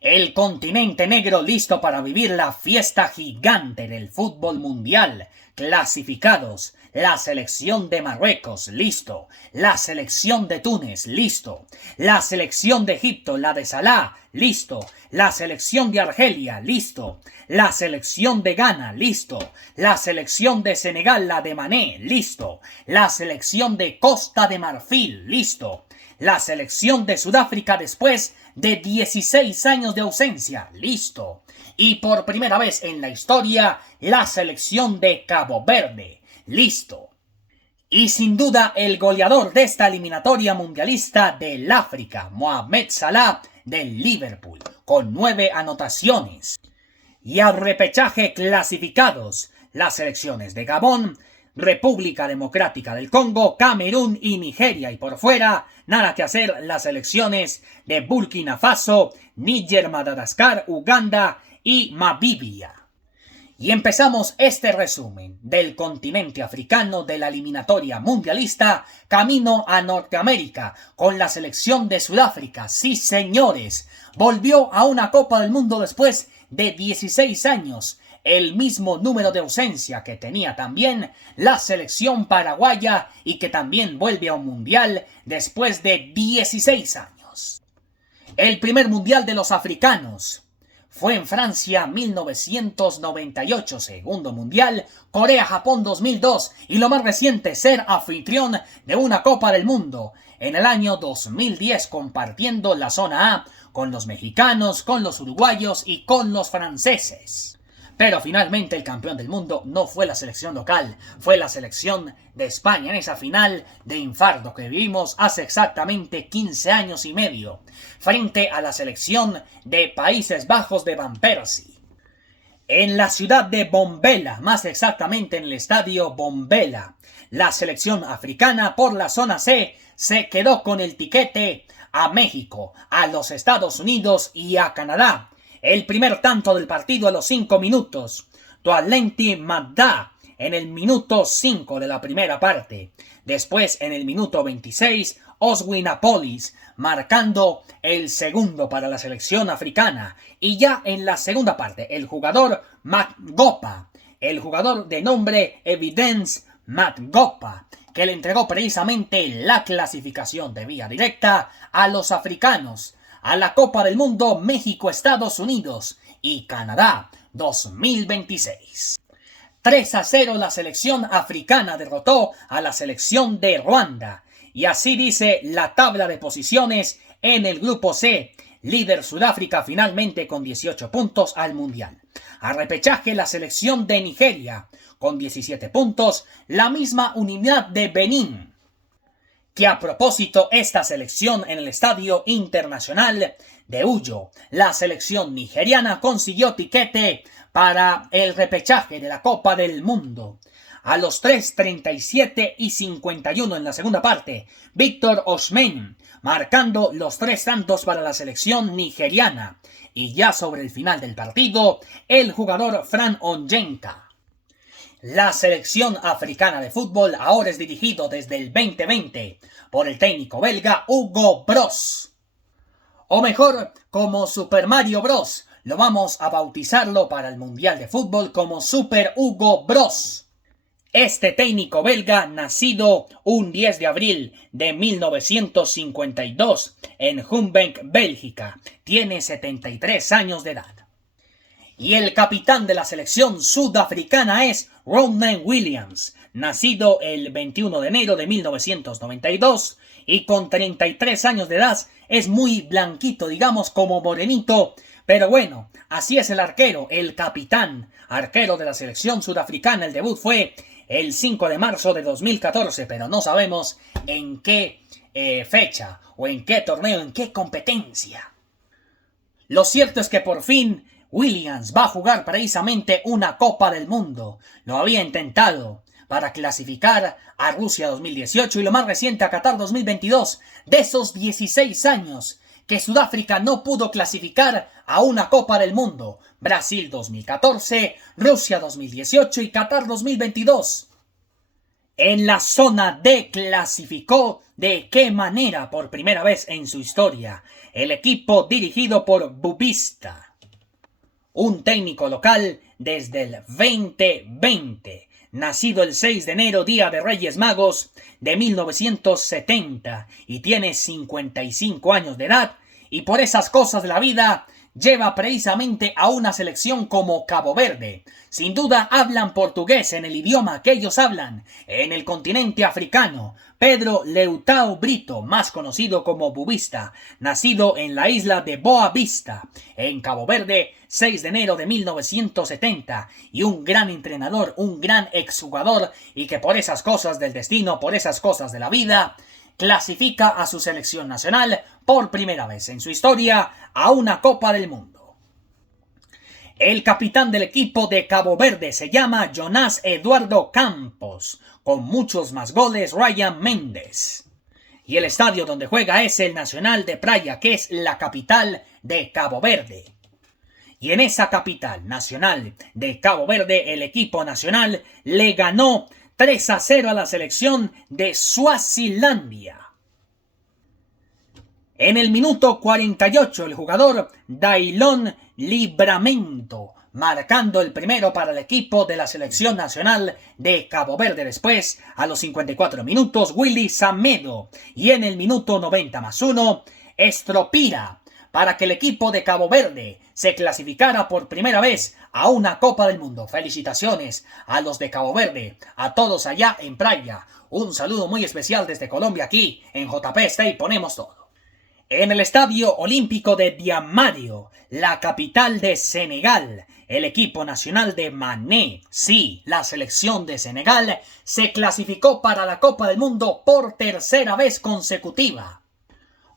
El continente negro listo para vivir la fiesta gigante del fútbol mundial. Clasificados. La selección de Marruecos, listo. La selección de Túnez, listo. La selección de Egipto, la de Salah, listo. La selección de Argelia, listo. La selección de Ghana, listo. La selección de Senegal, la de Mané, listo. La selección de Costa de Marfil, listo. La selección de Sudáfrica después de 16 años de ausencia, listo. Y por primera vez en la historia, la selección de Cabo Verde, listo. Y sin duda el goleador de esta eliminatoria mundialista del África, Mohamed Salah del Liverpool, con 9 anotaciones. Y al repechaje clasificados las selecciones de Gabón, República Democrática del Congo, Camerún y Nigeria. Y por fuera, nada que hacer, las selecciones de Burkina Faso, Níger, Madagascar, Uganda y Namibia. Y empezamos este resumen del continente africano de la eliminatoria mundialista camino a Norteamérica con la selección de Sudáfrica. Sí, señores, volvió a una Copa del Mundo después de 16 años. El mismo número de ausencia que tenía también la selección paraguaya y que también vuelve a un mundial después de 16 años. El primer mundial de los africanos fue en Francia 1998, segundo mundial, Corea-Japón 2002 y lo más reciente ser anfitrión de una Copa del Mundo en el año 2010 compartiendo la zona A con los mexicanos, con los uruguayos y con los franceses. Pero finalmente el campeón del mundo no fue la selección local, fue la selección de España en esa final de infarto que vivimos hace exactamente 15 años y medio, frente a la selección de Países Bajos de Van Persie. En la ciudad de Bombela, más exactamente en el estadio Bombela, la selección africana por la zona C se quedó con el tiquete a México, a los Estados Unidos y a Canadá. El primer tanto del partido a los 5 minutos. Toalenti Magda en el minuto 5 de la primera parte. Después, en el minuto 26, Oswin Apolis marcando el segundo para la selección africana. Y ya en la segunda parte, el jugador Matgopa, el jugador de nombre Evidence Matgopa, que le entregó precisamente la clasificación de vía directa a los africanos a la Copa del Mundo México, Estados Unidos y Canadá 2026. 3-0 la selección africana derrotó a la selección de Ruanda. Y así dice la tabla de posiciones en el grupo C. Líder Sudáfrica finalmente con 18 puntos al Mundial. A repechaje la selección de Nigeria con 17 puntos, la misma unidad de Benín. Que a propósito, esta selección en el Estadio Internacional de Uyo, la selección nigeriana consiguió tiquete para el repechaje de la Copa del Mundo. A los 3:37 y 51 en la segunda parte, Victor Osimhen marcando los 3 tantos para la selección nigeriana. Y ya sobre el final del partido, el jugador Fran Onyenka. La selección africana de fútbol ahora es dirigido desde el 2020 por el técnico belga Hugo Broos. O mejor, como Super Mario Bros. Lo vamos a bautizarlo para el Mundial de Fútbol como Super Hugo Broos. Este técnico belga, nacido un 10 de abril de 1952 en Humbeek, Bélgica, tiene 73 años de edad. Y el capitán de la selección sudafricana es Ronwen Williams, nacido el 21 de enero de 1992 y con 33 años de edad. Es muy blanquito, digamos como morenito, pero bueno, así es el arquero, el capitán, arquero de la selección sudafricana. El debut fue el 5 de marzo de 2014, pero no sabemos en qué fecha o en qué torneo, en qué competencia. Lo cierto es que por fin Williams va a jugar precisamente una Copa del Mundo. Lo había intentado para clasificar a Rusia 2018 y lo más reciente a Qatar 2022. De esos 16 años que Sudáfrica no pudo clasificar a una Copa del Mundo. Brasil 2014, Rusia 2018 y Qatar 2022. En la zona D clasificó de qué manera por primera vez en su historia el equipo dirigido por Boavista, un técnico local desde el 2020, nacido el 6 de enero, día de Reyes Magos de 1970, y tiene 55 años de edad, y por esas cosas de la vida lleva precisamente a una selección como Cabo Verde. Sin duda hablan portugués en el idioma que ellos hablan en el continente africano. Pedro Leutão Brito, más conocido como Boavista, nacido en la isla de Boa Vista, en Cabo Verde, 6 de enero de 1970, y un gran entrenador, un gran exjugador, y que por esas cosas del destino, por esas cosas de la vida, clasifica a su selección nacional por primera vez en su historia a una Copa del Mundo. El capitán del equipo de Cabo Verde se llama Jonás Eduardo Campos, con muchos más goles Ryan Mendes. Y el estadio donde juega es el Nacional de Praia, que es la capital de Cabo Verde. Y en esa capital nacional de Cabo Verde, el equipo nacional le ganó 3-0 a la selección de Suazilandia. En el minuto 48, el jugador Dailon Livramento, marcando el primero para el equipo de la selección nacional de Cabo Verde. Después, a los 54 minutos, Willy Samedo. Y en el minuto 90+1, Estropira, para que el equipo de Cabo Verde se clasificara por primera vez a una Copa del Mundo. Felicitaciones a los de Cabo Verde, a todos allá en Praia. Un saludo muy especial desde Colombia, aquí en JP Stay ponemos todo. En el Estadio Olímpico de Diamario, la capital de Senegal, el equipo nacional de Mané, sí, la selección de Senegal, se clasificó para la Copa del Mundo por tercera vez consecutiva.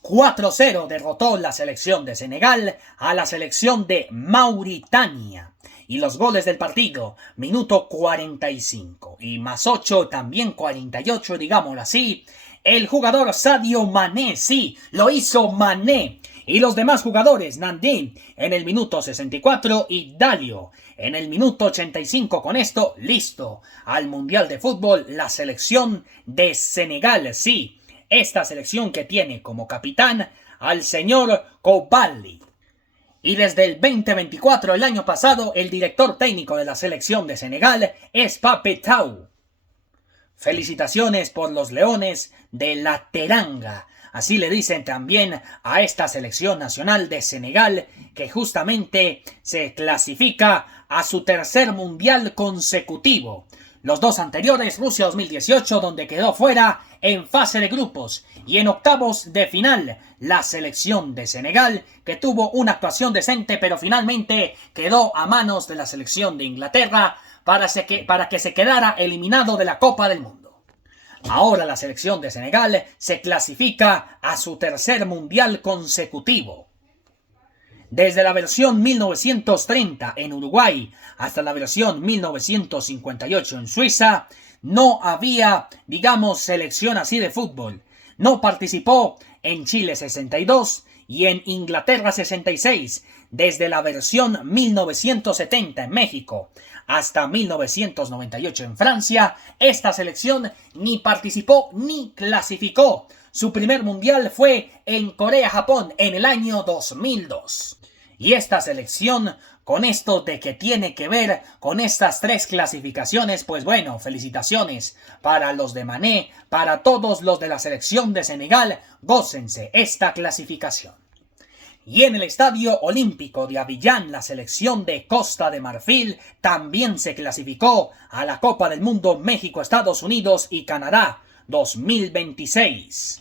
4-0 derrotó la selección de Senegal a la selección de Mauritania. Y los goles del partido, minuto 45 y más 8, también 48, digámoslo así. El jugador Sadio Mané, sí, lo hizo Mané. Y los demás jugadores, Nandine en el minuto 64 y Dalio en el minuto 85. Con esto, listo. Al Mundial de Fútbol, la selección de Senegal, sí. Esta selección que tiene como capitán al señor Koulibaly. Y desde el 2024, el año pasado, el director técnico de la selección de Senegal es Pape Thiaw. Felicitaciones por los Leones de la Teranga. Así le dicen también a esta selección nacional de Senegal, que justamente se clasifica a su tercer mundial consecutivo. Los dos anteriores, Rusia 2018, donde quedó fuera en fase de grupos, y en octavos de final, la selección de Senegal, que tuvo una actuación decente, pero finalmente quedó a manos de la selección de Inglaterra para que se quedara eliminado de la Copa del Mundo. Ahora la selección de Senegal se clasifica a su tercer mundial consecutivo. Desde la versión 1930 en Uruguay hasta la versión 1958 en Suiza, no había, selección así de fútbol. No participó en Chile 62 y en Inglaterra 66. Desde la versión 1970 en México hasta 1998 en Francia, esta selección ni participó ni clasificó. Su primer mundial fue en Corea-Japón en el año 2002. Y esta selección, con esto de que tiene que ver con estas tres clasificaciones, pues bueno, felicitaciones para los de Mané, para todos los de la selección de Senegal, gócense esta clasificación. Y en el Estadio Olímpico de Abiyán, la selección de Costa de Marfil también se clasificó a la Copa del Mundo México, Estados Unidos y Canadá 2026.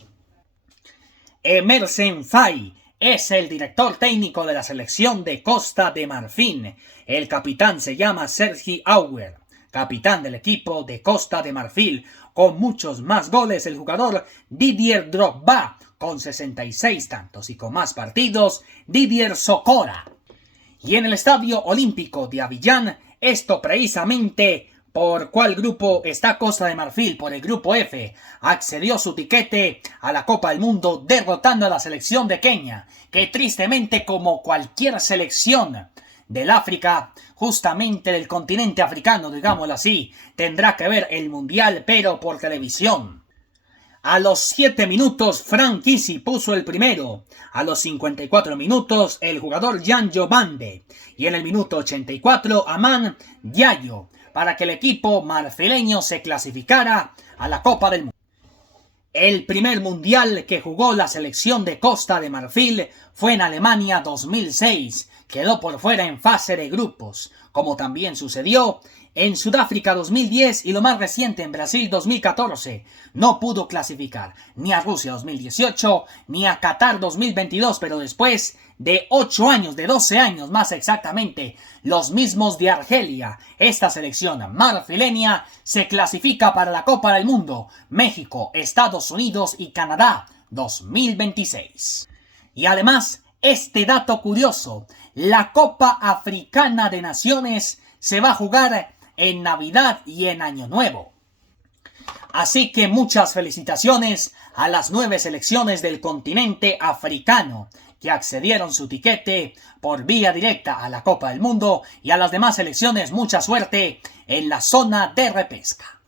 Emerson Faé es el director técnico de la selección de Costa de Marfil. El capitán se llama Sergi Auer, capitán del equipo de Costa de Marfil. Con muchos más goles, el jugador Didier Drogba, con 66 tantos, y con más partidos, Didier Socora. Y en el Estadio Olímpico de Abiyán, esto precisamente ¿por cuál grupo está Costa de Marfil? Por el grupo F. Accedió su tiquete a la Copa del Mundo derrotando a la selección de Kenia, que tristemente, como cualquier selección del África, justamente del continente africano, digámoslo así, tendrá que ver el Mundial, pero por televisión. A los 7 minutos, Frank Kissy puso el primero. A los 54 minutos, el jugador Jan Giovande. Y en el minuto 84, Aman Yayo, para que el equipo marfileño se clasificara a la Copa del Mundo. El primer mundial que jugó la selección de Costa de Marfil fue en Alemania 2006. Quedó por fuera en fase de grupos, como también sucedió en Sudáfrica 2010 y lo más reciente en Brasil 2014. No pudo clasificar ni a Rusia 2018 ni a Qatar 2022, pero después de 8 años, de 12 años más exactamente, los mismos de Argelia, esta selección marfileña se clasifica para la Copa del Mundo, México, Estados Unidos y Canadá 2026. Y además, este dato curioso, la Copa Africana de Naciones se va a jugar en Navidad y en Año Nuevo. Así que muchas felicitaciones a las 9 selecciones del continente africano que accedieron su tiquete por vía directa a la Copa del Mundo, y a las demás selecciones mucha suerte en la zona de repesca.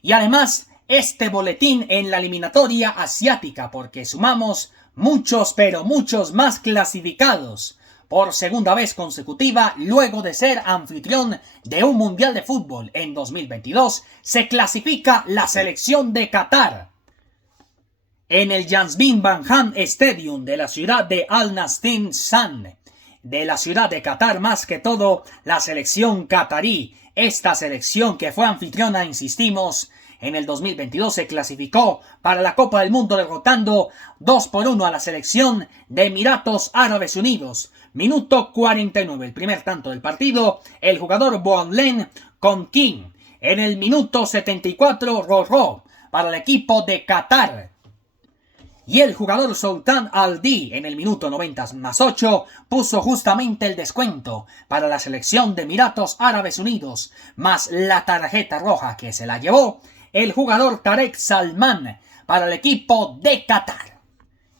Y además, este boletín en la eliminatoria asiática, porque sumamos muchos, pero muchos más clasificados por segunda vez consecutiva, luego de ser anfitrión de un Mundial de Fútbol en 2022, se clasifica la selección de Qatar. En el Jasmine Bin Hamad Stadium de la ciudad de Al Nastin San, de la ciudad de Qatar, más que todo la selección qatarí. Esta selección que fue anfitriona, insistimos, en el 2022 se clasificó para la Copa del Mundo derrotando 2-1 a la selección de Emiratos Árabes Unidos. Minuto 49, el primer tanto del partido, el jugador Boanlen con King. En el minuto 74, Rorro para el equipo de Qatar. Y el jugador Sultan Al-Di en el minuto 90+8 puso justamente el descuento para la selección de Emiratos Árabes Unidos, más la tarjeta roja que se la llevó el jugador Tarek Salman para el equipo de Qatar.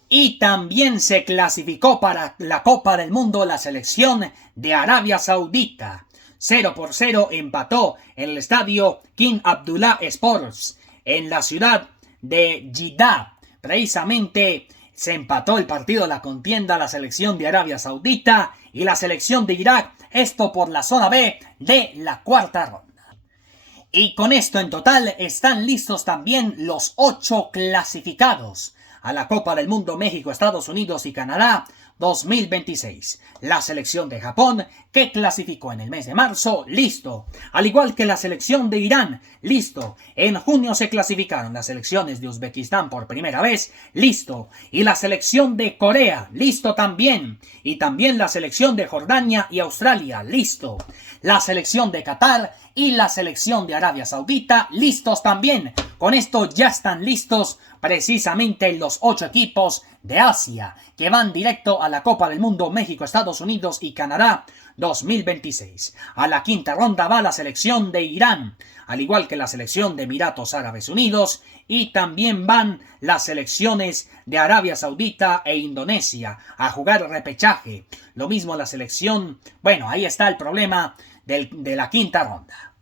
Y también se clasificó para la Copa del Mundo la selección de Arabia Saudita. 0-0 empató en el estadio King Abdullah Sports en la ciudad de Jeddah. Precisamente se empató el partido, la contienda, la selección de Arabia Saudita y la selección de Irak, esto por la zona B de la cuarta ronda. Y con esto en total están listos también los 8 clasificados a la Copa del Mundo México, Estados Unidos y Canadá 2026. La selección de Japón, que clasificó en el mes de marzo, listo. Al igual que la selección de Irán, listo. En junio se clasificaron las selecciones de Uzbekistán por primera vez, listo. Y la selección de Corea, listo también. Y también la selección de Jordania y Australia, listo. La selección de Qatar y la selección de Arabia Saudita, listos también. Con esto ya están listos precisamente los 8 equipos de Asia que van directo a la Copa del Mundo México, Estados Unidos y Canadá 2026. A la quinta ronda va la selección de Irán, al igual que la selección de Emiratos Árabes Unidos, y también van las selecciones de Arabia Saudita e Indonesia a jugar repechaje. Lo mismo la selección, bueno, ahí está el problema de la quinta ronda.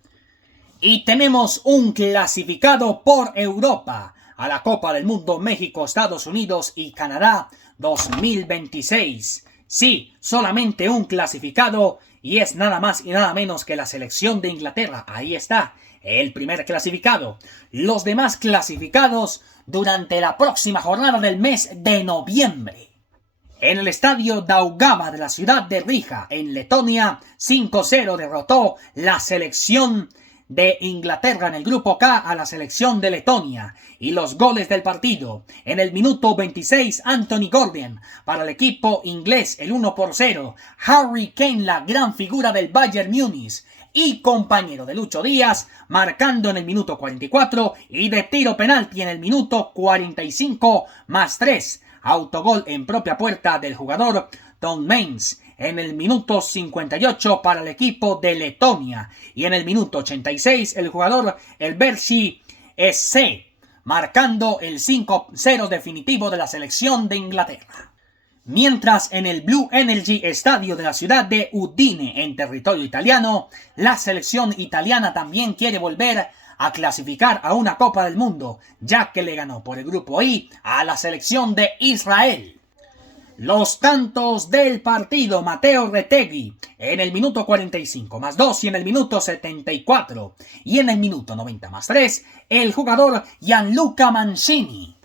Y tenemos un clasificado por Europa a la Copa del Mundo México, Estados Unidos y Canadá 2026. Sí, solamente un clasificado, y es nada más y nada menos que la selección de Inglaterra. Ahí está, el primer clasificado. Los demás clasificados durante la próxima jornada del mes de noviembre. En el estadio Daugava de la ciudad de Riga, en Letonia, 5-0 derrotó la selección de Inglaterra en el grupo K a la selección de Letonia. Y los goles del partido: en el minuto 26, Anthony Gordon para el equipo inglés, el 1-0. Harry Kane, la gran figura del Bayern Múnich y compañero de Lucho Díaz, marcando en el minuto 44, y de tiro penalti en el minuto 45+3. Autogol en propia puerta del jugador Tom Mains en el minuto 58 para el equipo de Letonia. Y en el minuto 86 el jugador Elbershi SC, marcando el 5-0 definitivo de la selección de Inglaterra. Mientras en el Blue Energy Estadio de la ciudad de Udine, en territorio italiano, la selección italiana también quiere volver a clasificar a una Copa del Mundo, ya que le ganó por el grupo I a la selección de Israel. Los tantos del partido: Matteo Retegui en el minuto 45 más 2 y en el minuto 74 y en el minuto 90 más 3 el jugador Gianluca Mancini.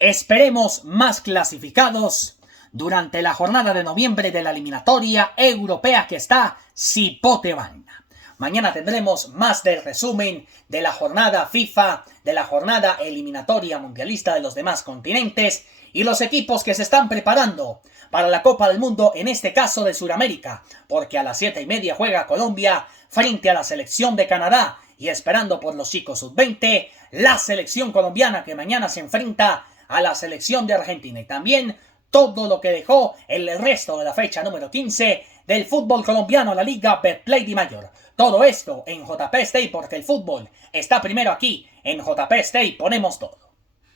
Esperemos más clasificados durante la jornada de noviembre de la eliminatoria europea que está cipote vaina. Mañana tendremos más del resumen de la jornada FIFA, de la jornada eliminatoria mundialista de los demás continentes y los equipos que se están preparando para la Copa del Mundo, en este caso de Sudamérica, porque a las 7:30 juega Colombia frente a la selección de Canadá y esperando por los chicos sub-20, la selección colombiana que mañana se enfrenta a la selección de Argentina y también todo lo que dejó el resto de la fecha número 15 del fútbol colombiano, la Liga Betplay Dimayor. Todo esto en JP Stay porque el fútbol está primero aquí. En JP Stay ponemos todo.